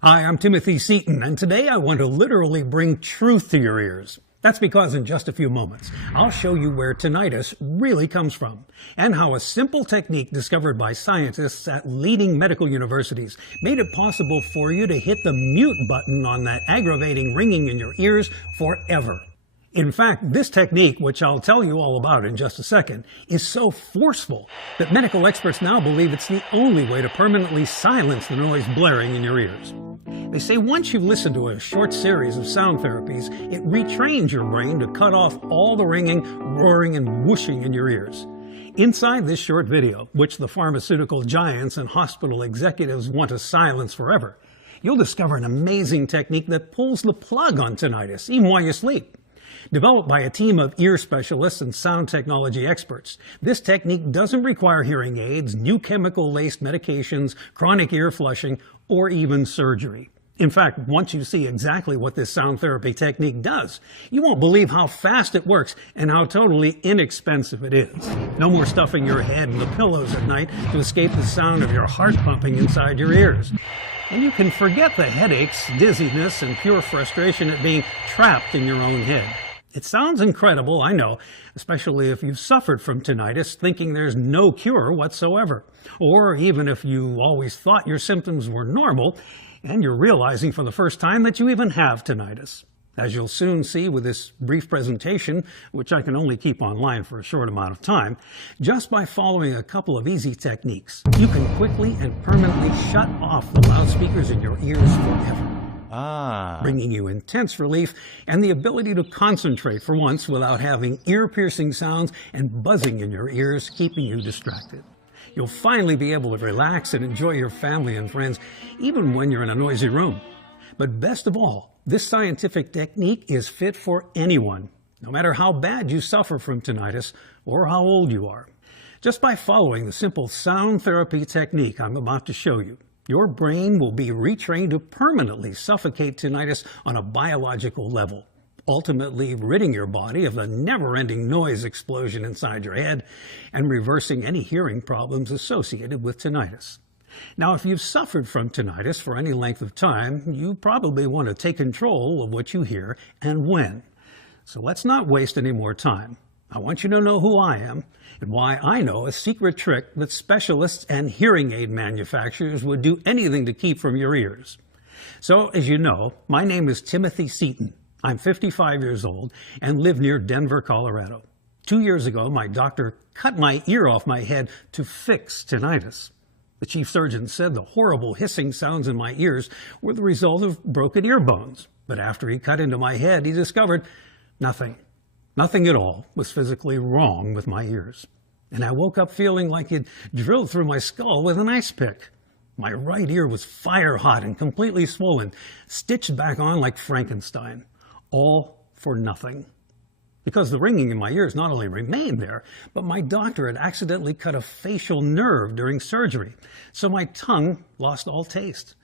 Hi, I'm Timothy Seaton, and today I want to literally bring truth to your ears. That's because in just a few moments, I'll show you where tinnitus really comes from, and how a simple technique discovered by scientists at leading medical universities made it possible for you to hit the mute button on that aggravating ringing in your ears forever. In fact, this technique, which I'll tell you all about in just a second, is so forceful that medical experts now believe it's the only way to permanently silence the noise blaring in your ears. They say once you listen to a short series of sound therapies, it retrains your brain to cut off all the ringing, roaring, and whooshing in your ears. Inside this short video, which the pharmaceutical giants and hospital executives want to silence forever, you'll discover an amazing technique that pulls the plug on tinnitus, even while you sleep. Developed by a team of ear specialists and sound technology experts, this technique doesn't require hearing aids, new chemical-laced medications, chronic ear flushing, or even surgery. In fact, once you see exactly what this sound therapy technique does, you won't believe how fast it works and how totally inexpensive it is. No more stuffing your head in the pillows at night to escape the sound of your heart pumping inside your ears. And you can forget the headaches, dizziness, and pure frustration at being trapped in your own head. It sounds incredible, I know, especially if you've suffered from tinnitus thinking there's no cure whatsoever. Or even if you always thought your symptoms were normal and you're realizing for the first time that you even have tinnitus. As you'll soon see with this brief presentation, which I can only keep online for a short amount of time, just by following a couple of easy techniques, you can quickly and permanently shut off the loudspeakers in your ears forever. Bringing you intense relief and the ability to concentrate for once without having ear-piercing sounds and buzzing in your ears, keeping you distracted. You'll finally be able to relax and enjoy your family and friends, even when you're in a noisy room. But best of all, this scientific technique is fit for anyone, no matter how bad you suffer from tinnitus or how old you are. Just by following the simple sound therapy technique I'm about to show you, your brain will be retrained to permanently suffocate tinnitus on a biological level, ultimately ridding your body of the never-ending noise explosion inside your head and reversing any hearing problems associated with tinnitus. Now, if you've suffered from tinnitus for any length of time, you probably want to take control of what you hear and when. So let's not waste any more time. I want you to know who I am and why I know a secret trick that specialists and hearing aid manufacturers would do anything to keep from your ears. So, as you know, my name is Timothy Seaton. I'm 55 years old and live near Denver, Colorado. 2 years ago, my doctor cut my ear off my head to fix tinnitus. The chief surgeon said the horrible hissing sounds in my ears were the result of broken ear bones. But after he cut into my head, he discovered nothing at all was physically wrong with my ears. And I woke up feeling like he'd drilled through my skull with an ice pick. My right ear was fire hot and completely swollen, stitched back on like Frankenstein. All for nothing. Because the ringing in my ears not only remained there, but my doctor had accidentally cut a facial nerve during surgery, so my tongue lost all taste.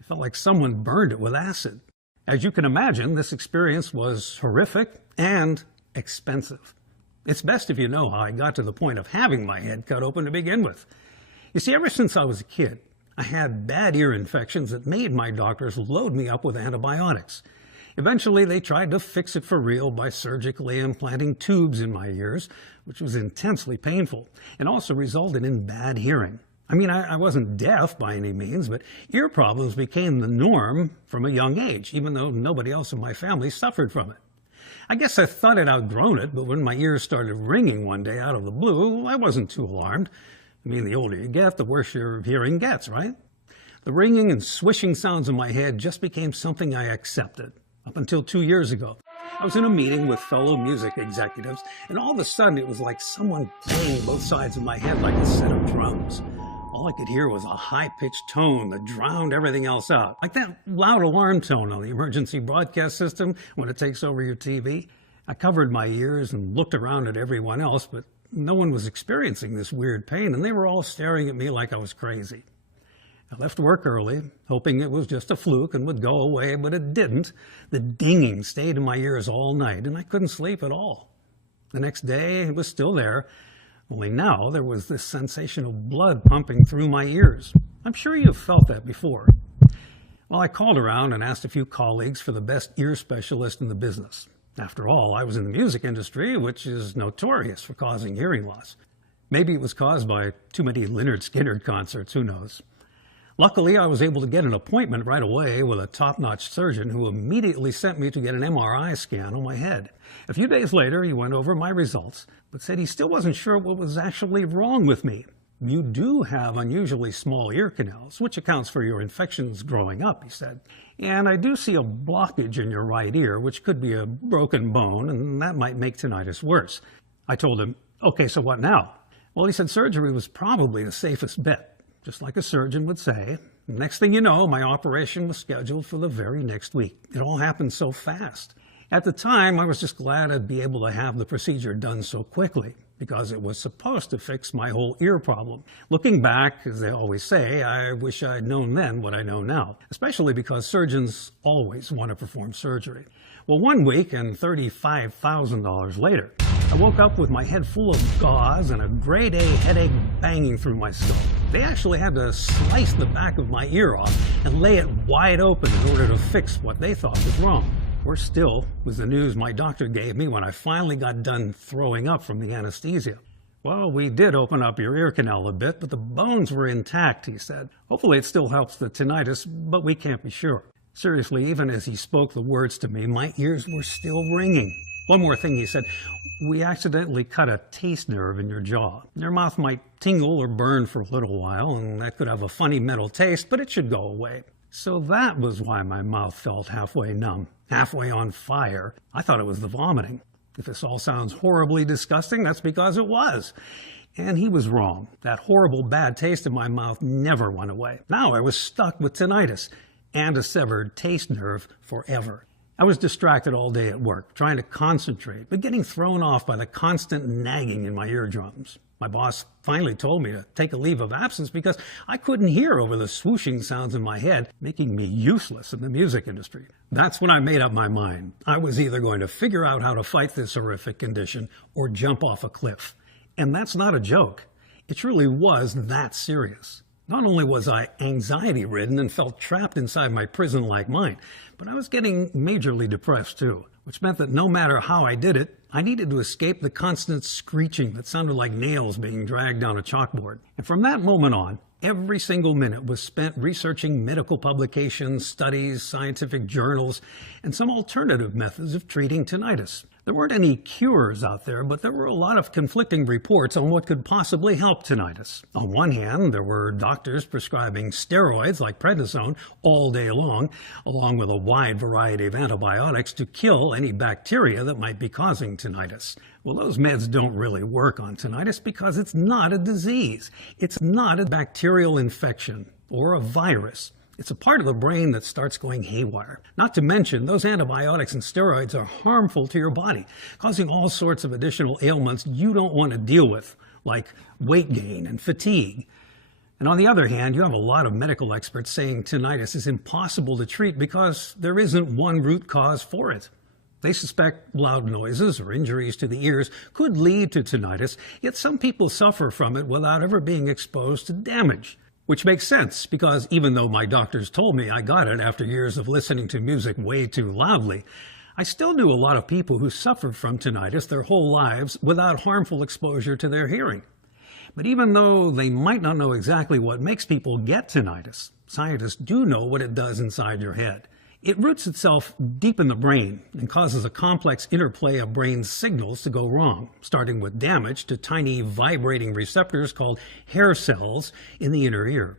It felt like someone burned it with acid. As you can imagine, this experience was horrific and expensive. It's best if you know how I got to the point of having my head cut open to begin with. You see, ever since I was a kid, I had bad ear infections that made my doctors load me up with antibiotics. Eventually, they tried to fix it for real by surgically implanting tubes in my ears, which was intensely painful and also resulted in bad hearing. I mean, I wasn't deaf by any means, but ear problems became the norm from a young age, even though nobody else in my family suffered from it. I guess I thought I'd outgrown it, but when my ears started ringing one day out of the blue, I wasn't too alarmed. I mean, the older you get, the worse your hearing gets, right? The ringing and swishing sounds in my head just became something I accepted, up until 2 years ago. I was in a meeting with fellow music executives, and all of a sudden it was like someone playing both sides of my head like a set of drums. All I could hear was a high-pitched tone that drowned everything else out, like that loud alarm tone on the emergency broadcast system when it takes over your TV. I covered my ears and looked around at everyone else, but no one was experiencing this weird pain, and they were all staring at me like I was crazy. I left work early, hoping it was just a fluke and would go away, but it didn't. The dinging stayed in my ears all night, and I couldn't sleep at all. The next day, it was still there, only now there was this sensation of blood pumping through my ears. I'm sure you've felt that before. Well, I called around and asked a few colleagues for the best ear specialist in the business. After all, I was in the music industry, which is notorious for causing hearing loss. Maybe it was caused by too many Lynyrd Skynyrd concerts, who knows. Luckily, I was able to get an appointment right away with a top-notch surgeon who immediately sent me to get an MRI scan on my head. A few days later, he went over my results, but said he still wasn't sure what was actually wrong with me. You do have unusually small ear canals, which accounts for your infections growing up, he said. And I do see a blockage in your right ear, which could be a broken bone, and that might make tinnitus worse. I told him, okay, so what now? Well, he said surgery was probably the safest bet. Just like a surgeon would say. Next thing you know, my operation was scheduled for the very next week. It all happened so fast. At the time, I was just glad I'd be able to have the procedure done so quickly, because it was supposed to fix my whole ear problem. Looking back, as they always say, I wish I'd known then what I know now, especially because surgeons always want to perform surgery. Well, 1 week and $35,000 later, I woke up with my head full of gauze and a grade A headache banging through my skull. They actually had to slice the back of my ear off and lay it wide open in order to fix what they thought was wrong. Worse still was the news my doctor gave me when I finally got done throwing up from the anesthesia. Well, we did open up your ear canal a bit, but the bones were intact, he said. Hopefully it still helps the tinnitus, but we can't be sure. Seriously, even as he spoke the words to me, my ears were still ringing. One more thing he said, we accidentally cut a taste nerve in your jaw. Your mouth might tingle or burn for a little while, and that could have a funny metal taste, but it should go away. So that was why my mouth felt halfway numb, halfway on fire. I thought it was the vomiting. If this all sounds horribly disgusting, that's because it was. And he was wrong. That horrible bad taste in my mouth never went away. Now I was stuck with tinnitus and a severed taste nerve forever. I was distracted all day at work, trying to concentrate, but getting thrown off by the constant nagging in my eardrums. My boss finally told me to take a leave of absence because I couldn't hear over the swooshing sounds in my head, making me useless in the music industry. That's when I made up my mind. I was either going to figure out how to fight this horrific condition or jump off a cliff. And that's not a joke. It truly was that serious. Not only was I anxiety-ridden and felt trapped inside my prison-like mind, but I was getting majorly depressed too, which meant that no matter how I did it, I needed to escape the constant screeching that sounded like nails being dragged down a chalkboard. And from that moment on, every single minute was spent researching medical publications, studies, scientific journals, and some alternative methods of treating tinnitus. There weren't any cures out there, but there were a lot of conflicting reports on what could possibly help tinnitus. On one hand, there were doctors prescribing steroids like prednisone all day long, along with a wide variety of antibiotics to kill any bacteria that might be causing tinnitus. Well, those meds don't really work on tinnitus because it's not a disease. It's not a bacterial infection or a virus. It's a part of the brain that starts going haywire. Not to mention, those antibiotics and steroids are harmful to your body, causing all sorts of additional ailments you don't want to deal with, like weight gain and fatigue. And on the other hand, you have a lot of medical experts saying tinnitus is impossible to treat because there isn't one root cause for it. They suspect loud noises or injuries to the ears could lead to tinnitus, yet some people suffer from it without ever being exposed to damage. Which makes sense, because even though my doctors told me I got it after years of listening to music way too loudly, I still knew a lot of people who suffered from tinnitus their whole lives without harmful exposure to their hearing. But even though they might not know exactly what makes people get tinnitus, scientists do know what it does inside your head. It roots itself deep in the brain and causes a complex interplay of brain signals to go wrong, starting with damage to tiny vibrating receptors called hair cells in the inner ear.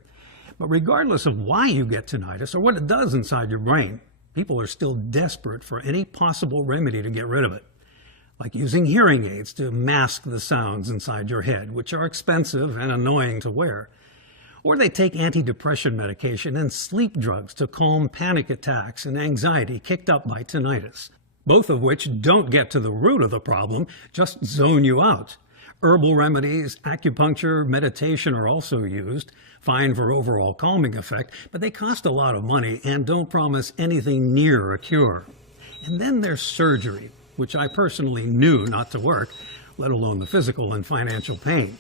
But regardless of why you get tinnitus or what it does inside your brain, people are still desperate for any possible remedy to get rid of it, like using hearing aids to mask the sounds inside your head, which are expensive and annoying to wear. Or they take antidepressant medication and sleep drugs to calm panic attacks and anxiety kicked up by tinnitus, both of which don't get to the root of the problem, just zone you out. Herbal remedies, acupuncture, meditation are also used, fine for overall calming effect, but they cost a lot of money and don't promise anything near a cure. And then there's surgery, which I personally knew not to work, let alone the physical and financial pain.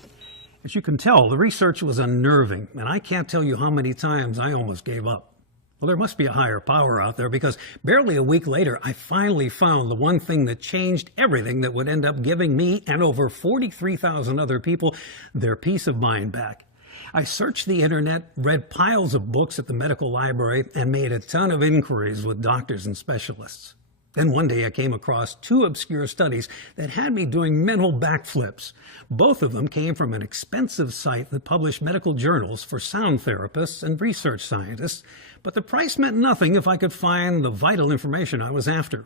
As you can tell, the research was unnerving, and I can't tell you how many times I almost gave up. Well, there must be a higher power out there, because barely a week later, I finally found the one thing that changed everything that would end up giving me and over 43,000 other people their peace of mind back. I searched the internet, read piles of books at the medical library, and made a ton of inquiries with doctors and specialists. Then one day I came across two obscure studies that had me doing mental backflips. Both of them came from an expensive site that published medical journals for sound therapists and research scientists, but the price meant nothing if I could find the vital information I was after.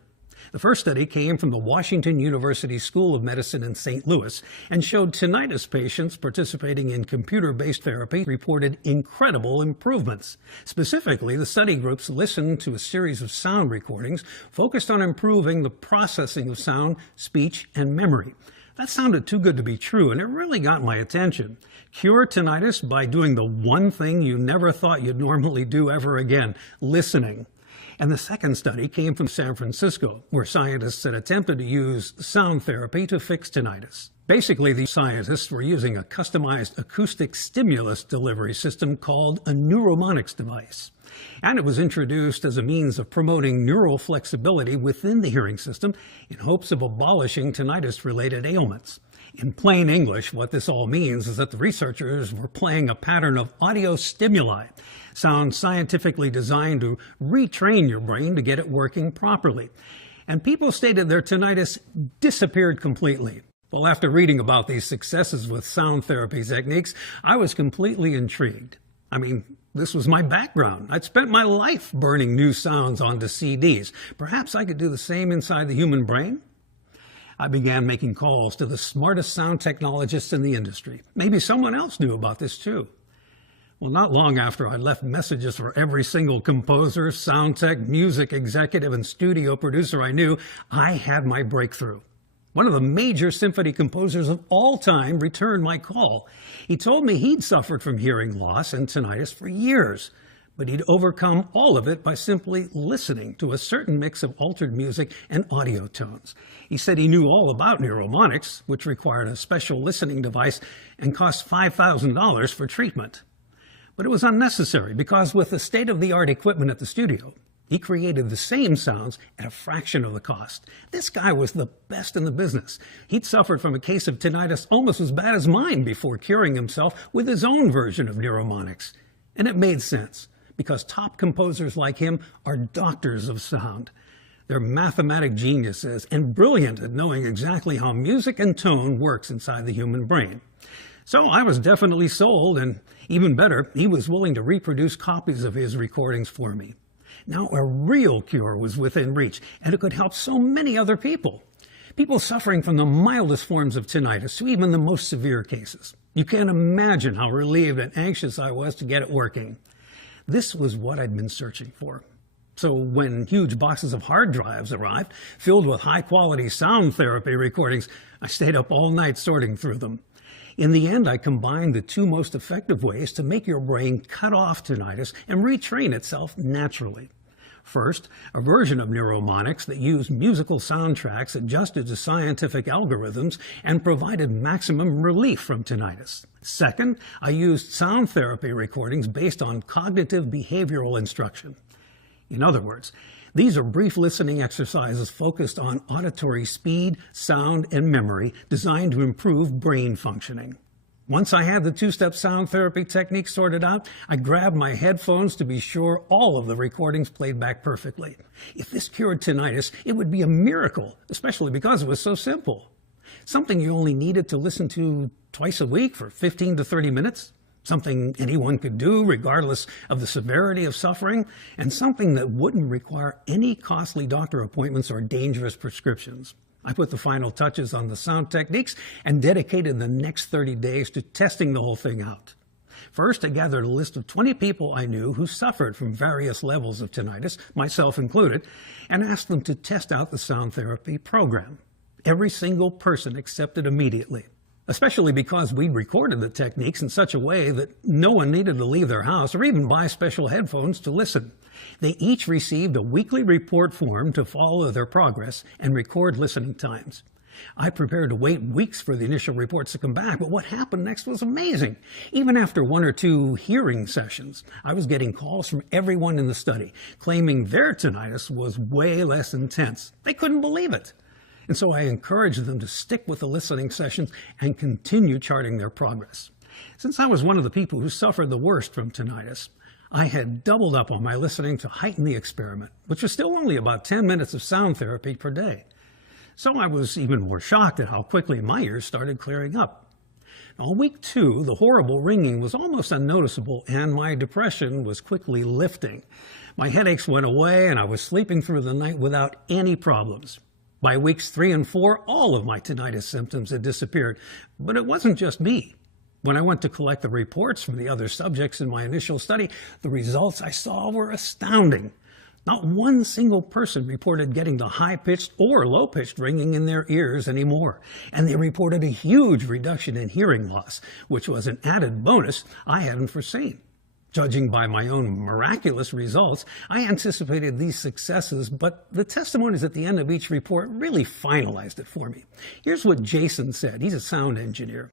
The first study came from the Washington University School of Medicine in St. Louis and showed tinnitus patients participating in computer-based therapy reported incredible improvements. Specifically, the study groups listened to a series of sound recordings focused on improving the processing of sound, speech, and memory. That sounded too good to be true, and it really got my attention. Cure tinnitus by doing the one thing you never thought you'd normally do ever again: listening. And the second study came from San Francisco, where scientists had attempted to use sound therapy to fix tinnitus. Basically, the scientists were using a customized acoustic stimulus delivery system called a neuromonics device. And it was introduced as a means of promoting neural flexibility within the hearing system in hopes of abolishing tinnitus-related ailments. In plain English, what this all means is that the researchers were playing a pattern of audio stimuli, sound scientifically designed to retrain your brain to get it working properly. And people stated their tinnitus disappeared completely. Well, after reading about these successes with sound therapy techniques, I was completely intrigued. I mean, this was my background. I'd spent my life burning new sounds onto CDs. Perhaps I could do the same inside the human brain? I began making calls to the smartest sound technologists in the industry. Maybe someone else knew about this too. Well, not long after I left messages for every single composer, sound tech, music executive, and studio producer I knew, I had my breakthrough. One of the major symphony composers of all time returned my call. He told me he'd suffered from hearing loss and tinnitus for years, but he'd overcome all of it by simply listening to a certain mix of altered music and audio tones. He said he knew all about neuromonics, which required a special listening device and cost $5,000 for treatment. But it was unnecessary, because with the state-of-the-art equipment at the studio, he created the same sounds at a fraction of the cost. This guy was the best in the business. He'd suffered from a case of tinnitus almost as bad as mine before curing himself with his own version of neuromonics. And it made sense, because top composers like him are doctors of sound. They're mathematic geniuses and brilliant at knowing exactly how music and tone works inside the human brain. So I was definitely sold, and even better, he was willing to reproduce copies of his recordings for me. Now a real cure was within reach, and it could help so many other people. People suffering from the mildest forms of tinnitus to even the most severe cases. You can't imagine how relieved and anxious I was to get it working. This was what I'd been searching for. So when huge boxes of hard drives arrived, filled with high-quality sound therapy recordings, I stayed up all night sorting through them. In the end, I combined the two most effective ways to make your brain cut off tinnitus and retrain itself naturally. First, a version of neuromonics that used musical soundtracks adjusted to scientific algorithms and provided maximum relief from tinnitus. Second, I used sound therapy recordings based on cognitive behavioral instruction. In other words, these are brief listening exercises focused on auditory speed, sound, and memory designed to improve brain functioning. Once I had the two-step sound therapy technique sorted out, I grabbed my headphones to be sure all of the recordings played back perfectly. If this cured tinnitus, it would be a miracle, especially because it was so simple. Something you only needed to listen to twice a week for 15 to 30 minutes. Something anyone could do regardless of the severity of suffering, and something that wouldn't require any costly doctor appointments or dangerous prescriptions. I put the final touches on the sound techniques and dedicated the next 30 days to testing the whole thing out. First, I gathered a list of 20 people I knew who suffered from various levels of tinnitus, myself included, and asked them to test out the sound therapy program. Every single person accepted immediately, especially because we'd recorded the techniques in such a way that no one needed to leave their house or even buy special headphones to listen. They each received a weekly report form to follow their progress and record listening times. I prepared to wait weeks for the initial reports to come back, but what happened next was amazing. Even after 1 or 2 hearing sessions, I was getting calls from everyone in the study claiming their tinnitus was way less intense. They couldn't believe it. And so I encouraged them to stick with the listening sessions and continue charting their progress. Since I was one of the people who suffered the worst from tinnitus, I had doubled up on my listening to heighten the experiment, which was still only about 10 minutes of sound therapy per day. So I was even more shocked at how quickly my ears started clearing up. On week 2, the horrible ringing was almost unnoticeable and my depression was quickly lifting. My headaches went away and I was sleeping through the night without any problems. By weeks 3 and 4, all of my tinnitus symptoms had disappeared, but it wasn't just me. When I went to collect the reports from the other subjects in my initial study, the results I saw were astounding. Not one single person reported getting the high-pitched or low-pitched ringing in their ears anymore, and they reported a huge reduction in hearing loss, which was an added bonus I hadn't foreseen. Judging by my own miraculous results, I anticipated these successes, but the testimonies at the end of each report really finalized it for me. Here's what Jason said. He's a sound engineer.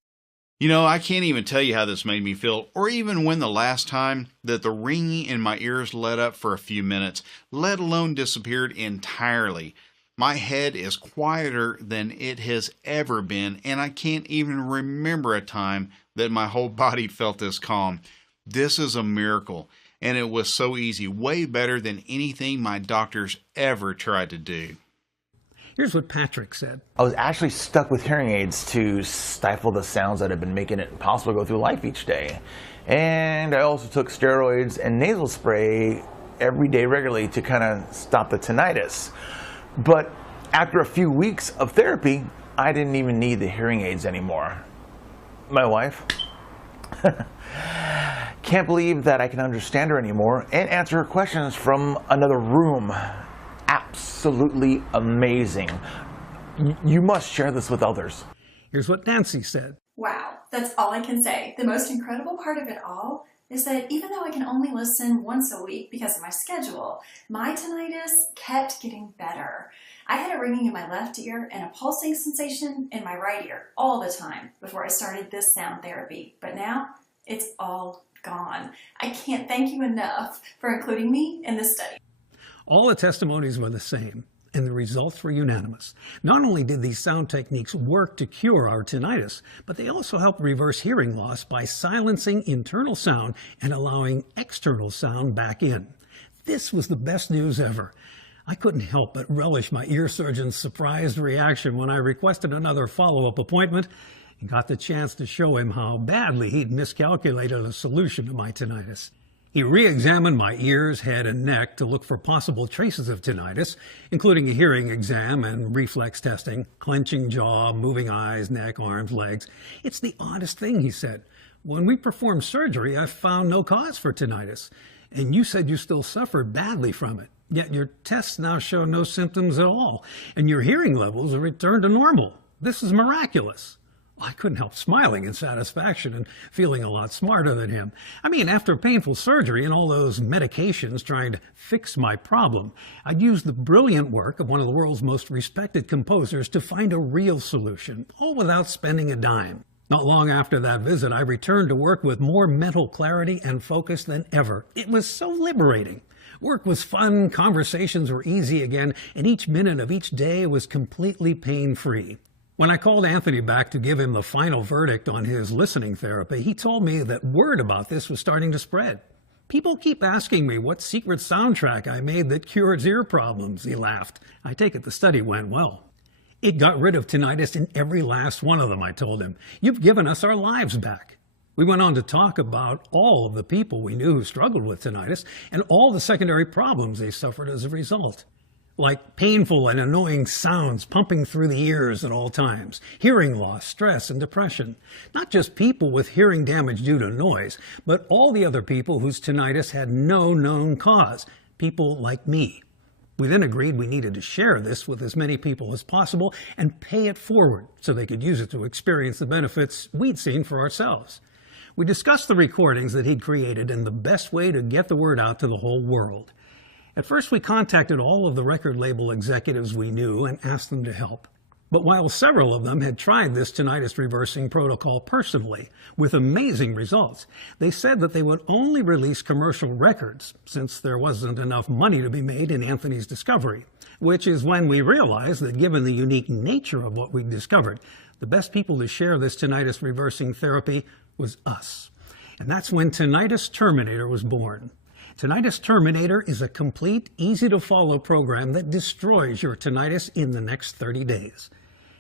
You know, I can't even tell you how this made me feel, or even when the last time that the ringing in my ears let up for a few minutes, let alone disappeared entirely. My head is quieter than it has ever been, and I can't even remember a time that my whole body felt this calm. This is a miracle, and it was so easy, way better than anything my doctors ever tried to do. Here's what Patrick said. I was actually stuck with hearing aids to stifle the sounds that had been making it impossible to go through life each day. And I also took steroids and nasal spray every day regularly to kind of stop the tinnitus. But after a few weeks of therapy, I didn't even need the hearing aids anymore. My wife can't believe that I can understand her anymore and answer her questions from another room. Absolutely amazing. You must share this with others. Here's what Nancy said. Wow, that's all I can say. The most incredible part of it all is that even though I can only listen once a week because of my schedule, my tinnitus kept getting better. I had a ringing in my left ear and a pulsing sensation in my right ear all the time before I started this sound therapy. But now it's all gone. I can't thank you enough for including me in this study. All the testimonies were the same, and the results were unanimous. Not only did these sound techniques work to cure our tinnitus, but they also helped reverse hearing loss by silencing internal sound and allowing external sound back in. This was the best news ever. I couldn't help but relish my ear surgeon's surprised reaction when I requested another follow-up appointment and got the chance to show him how badly he'd miscalculated a solution to my tinnitus. He re-examined my ears, head, and neck to look for possible traces of tinnitus, including a hearing exam and reflex testing, clenching jaw, moving eyes, neck, arms, legs. It's the oddest thing, he said. When we performed surgery, I found no cause for tinnitus, and you said you still suffered badly from it. Yet your tests now show no symptoms at all, and your hearing levels have returned to normal. This is miraculous. I couldn't help smiling in satisfaction and feeling a lot smarter than him. I mean, after painful surgery and all those medications trying to fix my problem, I'd used the brilliant work of one of the world's most respected composers to find a real solution, all without spending a dime. Not long after that visit, I returned to work with more mental clarity and focus than ever. It was so liberating. Work was fun, conversations were easy again, and each minute of each day was completely pain-free. When I called Anthony back to give him the final verdict on his listening therapy, he told me that word about this was starting to spread. People keep asking me what secret soundtrack I made that cures ear problems, he laughed. I take it the study went well. It got rid of tinnitus in every last one of them, I told him. You've given us our lives back. We went on to talk about all of the people we knew who struggled with tinnitus and all the secondary problems they suffered as a result. Like painful and annoying sounds pumping through the ears at all times, hearing loss, stress, and depression. Not just people with hearing damage due to noise, but all the other people whose tinnitus had no known cause, people like me. We then agreed we needed to share this with as many people as possible and pay it forward so they could use it to experience the benefits we'd seen for ourselves. We discussed the recordings that he'd created and the best way to get the word out to the whole world. At first, we contacted all of the record label executives we knew and asked them to help. But while several of them had tried this tinnitus reversing protocol personally, with amazing results, they said that they would only release commercial records since there wasn't enough money to be made in Anthony's discovery, which is when we realized that given the unique nature of what we discovered, the best people to share this tinnitus reversing therapy was us. And that's when Tinnitus Terminator was born. Tinnitus Terminator is a complete, easy-to-follow program that destroys your tinnitus in the next 30 days.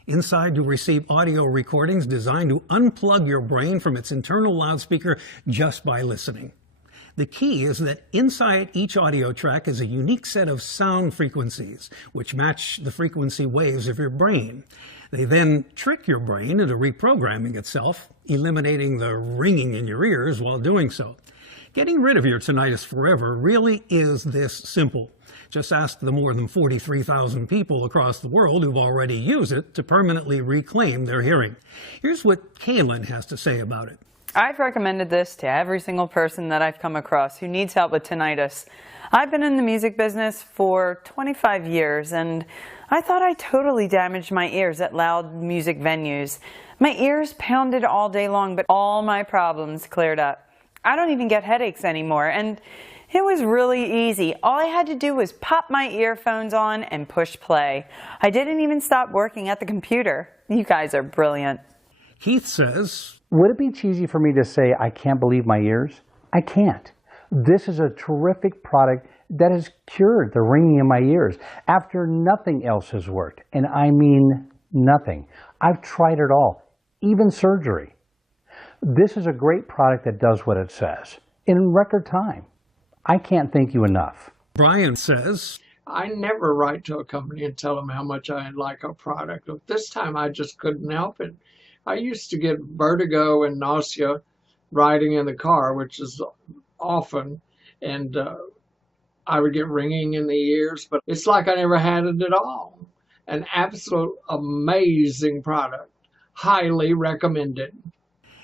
Inside, you'll receive audio recordings designed to unplug your brain from its internal loudspeaker just by listening. The key is that inside each audio track is a unique set of sound frequencies, which match the frequency waves of your brain. They then trick your brain into reprogramming itself, eliminating the ringing in your ears while doing so. Getting rid of your tinnitus forever really is this simple. Just ask the more than 43,000 people across the world who've already used it to permanently reclaim their hearing. Here's what Kaylin has to say about it. I've recommended this to every single person that I've come across who needs help with tinnitus. I've been in the music business for 25 years, and I thought I totally damaged my ears at loud music venues. My ears pounded all day long, but all my problems cleared up. I don't even get headaches anymore, and it was really easy. All I had to do was pop my earphones on and push play. I didn't even stop working at the computer. You guys are brilliant. Keith says, would it be cheesy for me to say I can't believe my ears? I can't. This is a terrific product that has cured the ringing in my ears after nothing else has worked. And I mean nothing. I've tried it all, even surgery. This is a great product that does what it says in record time. I can't thank you enough. Brian says, I never write to a company and tell them how much I like a product. But this time I just couldn't help it. I used to get vertigo and nausea riding in the car, which is often, and I would get ringing in the ears, but it's like I never had it at all. An absolute amazing product. Highly recommended.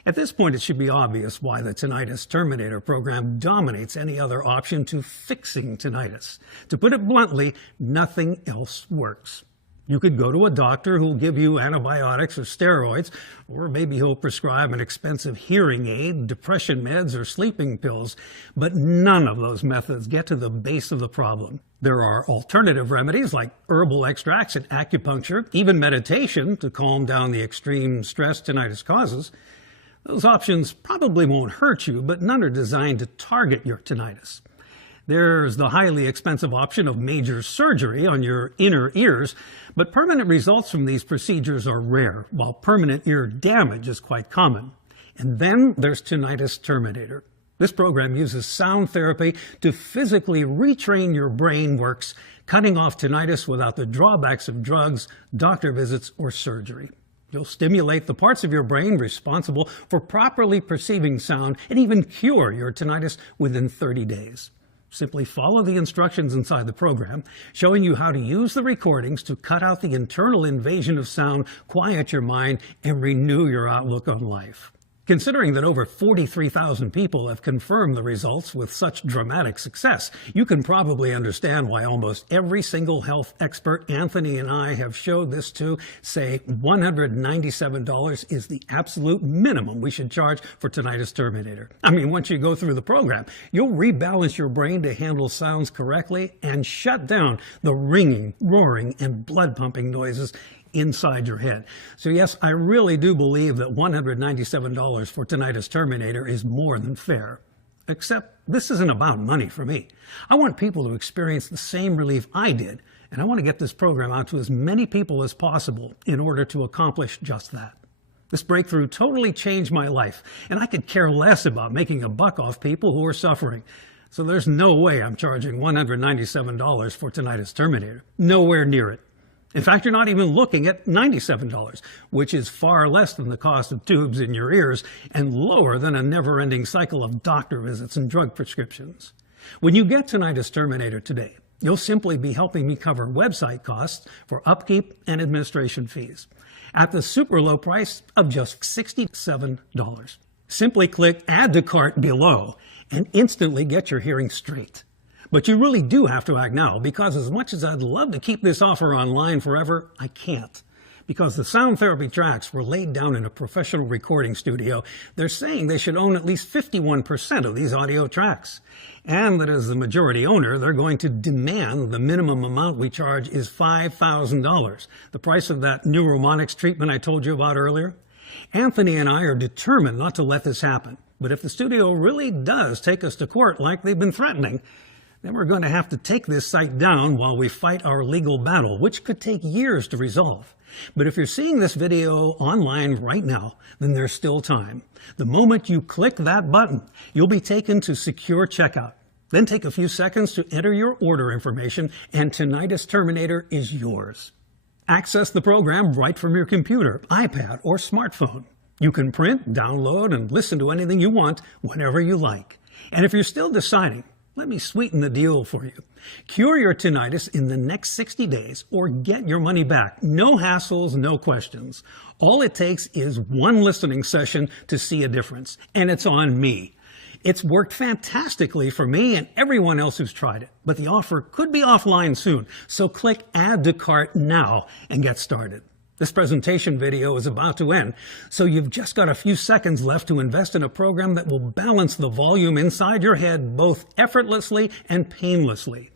At this point, it should be obvious why the Tinnitus Terminator program dominates any other option to fixing tinnitus. To put it bluntly, nothing else works. You could go to a doctor who'll give you antibiotics or steroids, or maybe he'll prescribe an expensive hearing aid, depression meds, or sleeping pills, but none of those methods get to the base of the problem. There are alternative remedies like herbal extracts and acupuncture, even meditation to calm down the extreme stress tinnitus causes. Those options probably won't hurt you, but none are designed to target your tinnitus. There's the highly expensive option of major surgery on your inner ears, but permanent results from these procedures are rare, while permanent ear damage is quite common. And then there's Tinnitus Terminator. This program uses sound therapy to physically retrain your brain works, cutting off tinnitus without the drawbacks of drugs, doctor visits, or surgery. You'll stimulate the parts of your brain responsible for properly perceiving sound and even cure your tinnitus within 30 days. Simply follow the instructions inside the program, showing you how to use the recordings to cut out the internal invasion of sound, quiet your mind, and renew your outlook on life. Considering that over 43,000 people have confirmed the results with such dramatic success, you can probably understand why almost every single health expert Anthony and I have showed this to say $197 is the absolute minimum we should charge for Tinnitus Terminator. I mean, once you go through the program, you'll rebalance your brain to handle sounds correctly and shut down the ringing, roaring, and blood pumping noises inside your head. So yes, I really do believe that $197 for Tinnitus Terminator is more than fair. Except this isn't about money for me. I want people to experience the same relief I did, and I want to get this program out to as many people as possible in order to accomplish just that. This breakthrough totally changed my life, and I could care less about making a buck off people who are suffering. So there's no way I'm charging $197 for Tinnitus Terminator. Nowhere near it. In fact, you're not even looking at $97, which is far less than the cost of tubes in your ears and lower than a never-ending cycle of doctor visits and drug prescriptions. When you get Tinnitus Terminator today, you'll simply be helping me cover website costs for upkeep and administration fees at the super low price of just $67. Simply click Add to Cart below and instantly get your hearing straight. But you really do have to act now, because as much as I'd love to keep this offer online forever, I can't. Because the sound therapy tracks were laid down in a professional recording studio, they're saying they should own at least 51% of these audio tracks. And that as the majority owner, they're going to demand the minimum amount we charge is $5,000, the price of that neuromonics treatment I told you about earlier. Anthony and I are determined not to let this happen. But if the studio really does take us to court like they've been threatening, then we're going to have to take this site down while we fight our legal battle, which could take years to resolve. But if you're seeing this video online right now, then there's still time. The moment you click that button, you'll be taken to secure checkout. Then take a few seconds to enter your order information, and Tinnitus Terminator is yours. Access the program right from your computer, iPad, or smartphone. You can print, download, and listen to anything you want whenever you like. And if you're still deciding, let me sweeten the deal for you. Cure your tinnitus in the next 60 days or get your money back. No hassles, no questions. All it takes is one listening session to see a difference, and it's on me. It's worked fantastically for me and everyone else who's tried it, but the offer could be offline soon, so click Add to Cart now and get started. This presentation video is about to end, so you've just got a few seconds left to invest in a program that will balance the volume inside your head both effortlessly and painlessly.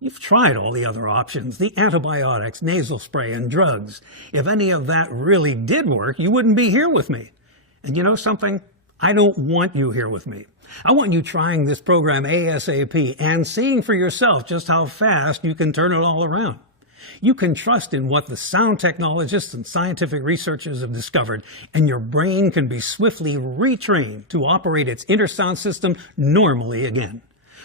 You've tried all the other options, the antibiotics, nasal spray, and drugs. If any of that really did work, you wouldn't be here with me. And you know something? I don't want you here with me. I want you trying this program ASAP and seeing for yourself just how fast you can turn it all around. You can trust in what the sound technologists and scientific researchers have discovered, and your brain can be swiftly retrained to operate its inner sound system normally again.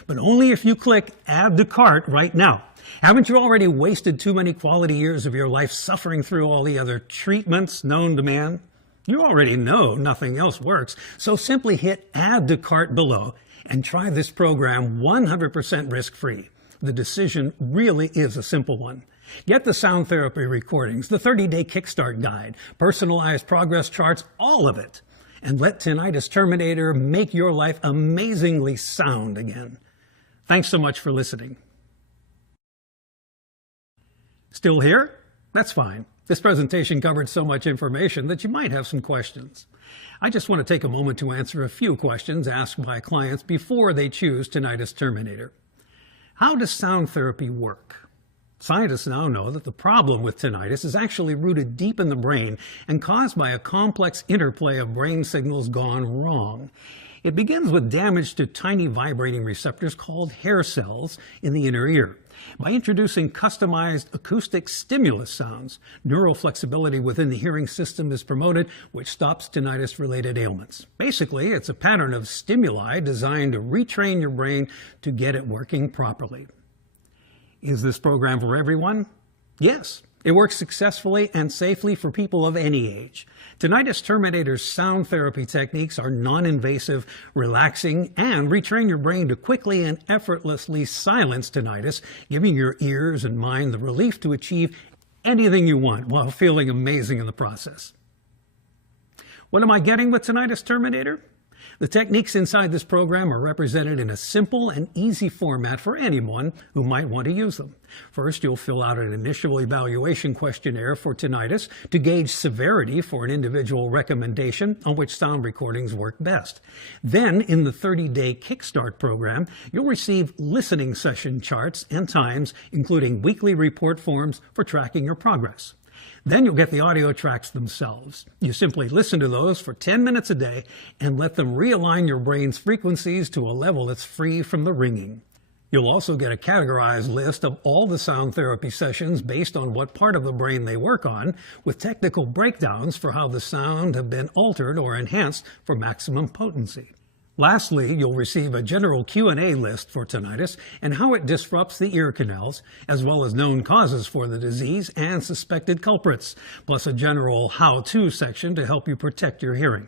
But only if you click Add to Cart right now. Haven't you already wasted too many quality years of your life suffering through all the other treatments known to man? You already know nothing else works, so simply hit Add to Cart below and try this program 100% risk-free. The decision really is a simple one. Get the sound therapy recordings, the 30-day Kickstart guide, personalized progress charts, all of it. And let Tinnitus Terminator make your life amazingly sound again. Thanks so much for listening. Still here? That's fine. This presentation covered so much information that you might have some questions. I just want to take a moment to answer a few questions asked by clients before they choose Tinnitus Terminator. How does sound therapy work? Scientists now know that the problem with tinnitus is actually rooted deep in the brain and caused by a complex interplay of brain signals gone wrong. It begins with damage to tiny vibrating receptors called hair cells in the inner ear. By introducing customized acoustic stimulus sounds, neural flexibility within the hearing system is promoted, which stops tinnitus-related ailments. Basically, it's a pattern of stimuli designed to retrain your brain to get it working properly. Is this program for everyone? Yes. It works successfully and safely for people of any age. Tinnitus Terminator's sound therapy techniques are non-invasive, relaxing, and retrain your brain to quickly and effortlessly silence tinnitus, giving your ears and mind the relief to achieve anything you want while feeling amazing in the process. What am I getting with Tinnitus Terminator? The techniques inside this program are represented in a simple and easy format for anyone who might want to use them. First, you'll fill out an initial evaluation questionnaire for tinnitus to gauge severity for an individual recommendation on which sound recordings work best. Then, in the 30-day Kickstart program, you'll receive listening session charts and times, including weekly report forms for tracking your progress. Then you'll get the audio tracks themselves. You simply listen to those for 10 minutes a day and let them realign your brain's frequencies to a level that's free from the ringing. You'll also get a categorized list of all the sound therapy sessions based on what part of the brain they work on, with technical breakdowns for how the sound have been altered or enhanced for maximum potency. Lastly, you'll receive a general Q&A list for tinnitus and how it disrupts the ear canals, as well as known causes for the disease and suspected culprits, plus a general how-to section to help you protect your hearing.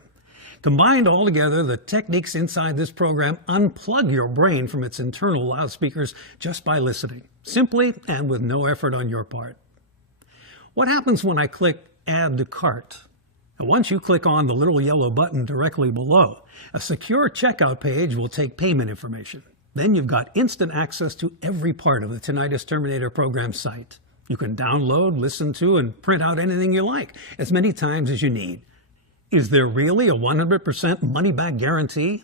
Combined all together, the techniques inside this program unplug your brain from its internal loudspeakers just by listening, simply and with no effort on your part. What happens when I click Add to Cart? Once you click on the little yellow button directly below, a secure checkout page will take payment information. Then you've got instant access to every part of the Tinnitus Terminator program site. You can download, listen to, and print out anything you like, as many times as you need. Is there really a 100% money-back guarantee?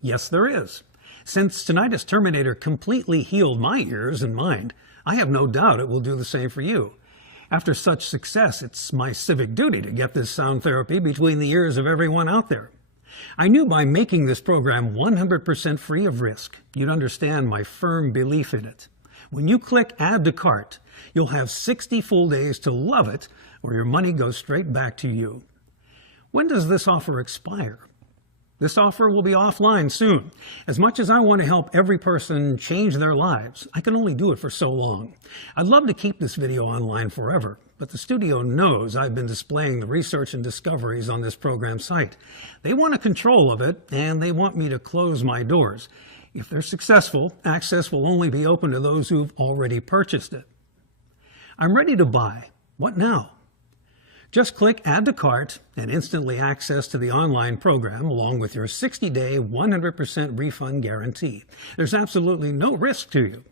Yes, there is. Since Tinnitus Terminator completely healed my ears and mind, I have no doubt it will do the same for you. After such success, it's my civic duty to get this sound therapy between the ears of everyone out there. I knew by making this program 100% free of risk, you'd understand my firm belief in it. When you click Add to Cart, you'll have 60 full days to love it, or your money goes straight back to you. When does this offer expire? This offer will be offline soon. As much as I want to help every person change their lives, I can only do it for so long. I'd love to keep this video online forever, but the studio knows I've been displaying the research and discoveries on this program site. They want control of it, and they want me to close my doors. If they're successful, access will only be open to those who've already purchased it. I'm ready to buy. What now? Just click Add to Cart and instantly access to the online program along with your 60-day 100% refund guarantee. There's absolutely no risk to you.